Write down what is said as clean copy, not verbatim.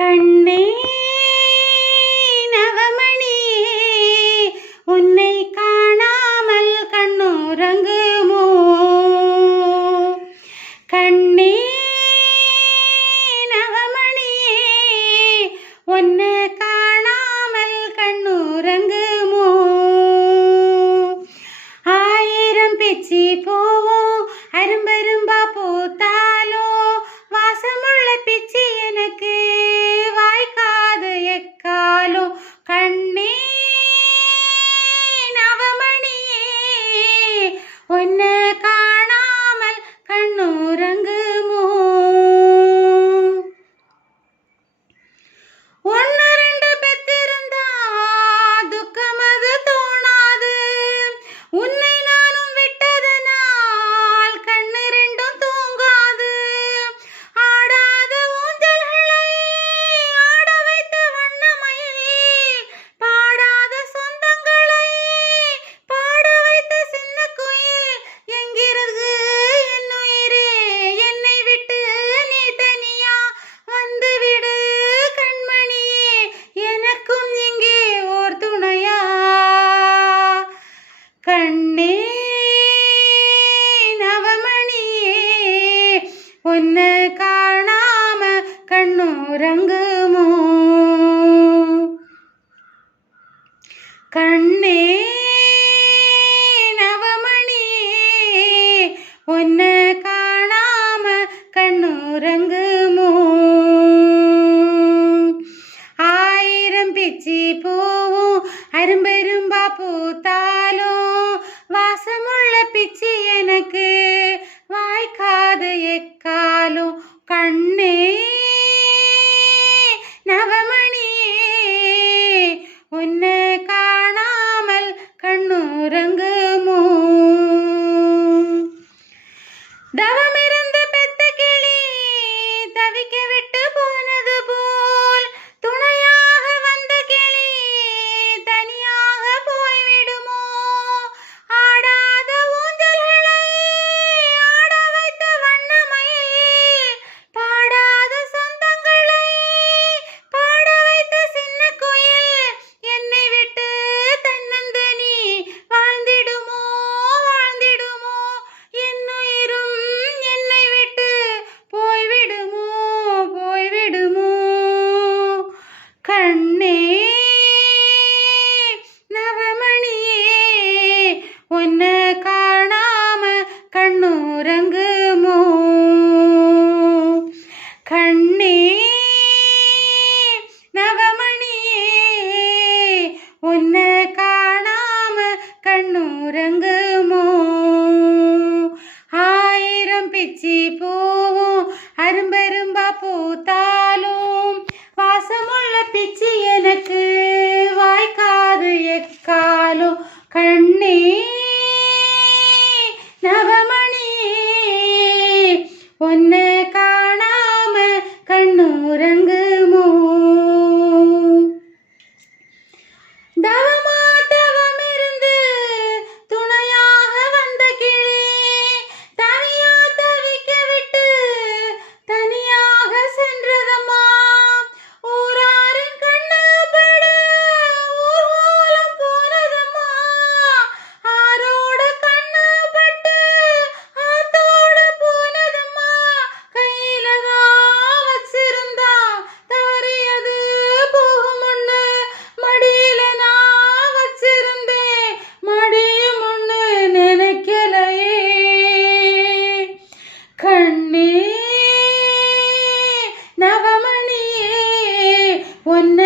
கண்ணே நவமணியே, உன்னை காணாமல் கண்ணுறங்குமோ? கண்ணே நவமணியே, உன்னை காணாமல் கண்ணுறங்குமோ? ஆயிரம் பிச்சி போவோம், அரும்பரும்பா பூத்தாலோ வாசமுள்ள பிச்சி எனக்கு வாய்க்காது எக்காலோ. கண்ணே நவமணியே, உன்னை காணாமல் கண்ணுறங்குமோ? ஒன்னு ரெண்டு பெத்திருந்தா துக்கம் அது தோணாது, உன்னை நானும் விட்டதனால் கண்ணு ரெண்டும் தூங்காது. ஆடாத ஊஞ்சல்களை ஆட வைத்த வண்ணமயில், பாடாத சொந்தங்களை பாட வைத்த சின்ன குயில். எங்கிருந்து என் உயிரே, என்னை விட்டு நீ தனியா வந்துவிடு கண்மணியே, எனக்கும் இங்கே ஓர் துணையா. கண்ணே நவமணியே, உன்னை காணாம கண்ணுறங்குமோ? கண்ணே நவமணியே, உன்னை காணாம கண்ணுறங்குமோ? ஆயிரம் பிச்சி போவோம், அரும்பெரும்பா பூத்தாலும் வாசமுள்ள பிச்சி எனக்கு வாய்க்காது எக்காலும். கண்ணே நவமணியே, உன்னை காணாமல் கண்ணுறங்குமோ? தவமிருந்து பெத்த கிளி தவிக்க விட்டு போனது போல், துணையாக வந்த கிளி தனியாக போய்விடுமோ? ஆடாத ஊஞ்சல்களை ஆட வைத்த வண்ணமயில், பாடாத சொந்தங்களை பாட வைத்த சின்ன குயில். என்னை விட்டு தன்னந்தனி வாழ்ந்திடுமோ, வாழ்ந்திடுமோ? என் உயிரும் என்னை விட்டு போய்விடுமோ, போய்விடுமோ? கண்ணே நவமணியே, உன்னை காணாம கண்ணுறங்குமோ? கண்ணே நவமணியே, உன்னை காணாம கண்ணுறங்குமோ? ஆயிரம் பிச்சி போவோம், அரும்பரும்பா பூத்தாலும் வாசமுள்ள பிச்சி எனக்கு வாய்க்காது எக்காலோ. கண்ணே நவமணியே, உன்னை காணாம கண்ணுறங்குமோ? தவமா தவமிருந்து துணையாக வந்த கிளி தனியா தவிக்க விட்டு தனியாக சென்றதம்மா. ஊராரின் கண்ணு பட ஊர்வலம் போனதம்மா. ஆரோட கண்ணு பட்டு ஆத்தோட போனதம்மா. கையில தான் வச்சிருந்தா தவறியது போகும் ஒண்ணு, மடியில நான் வச்சிருந்தேன் மடியும் ஒண்ணு நினைக்கலையே. கண்ணே நவமணியே, உன்னை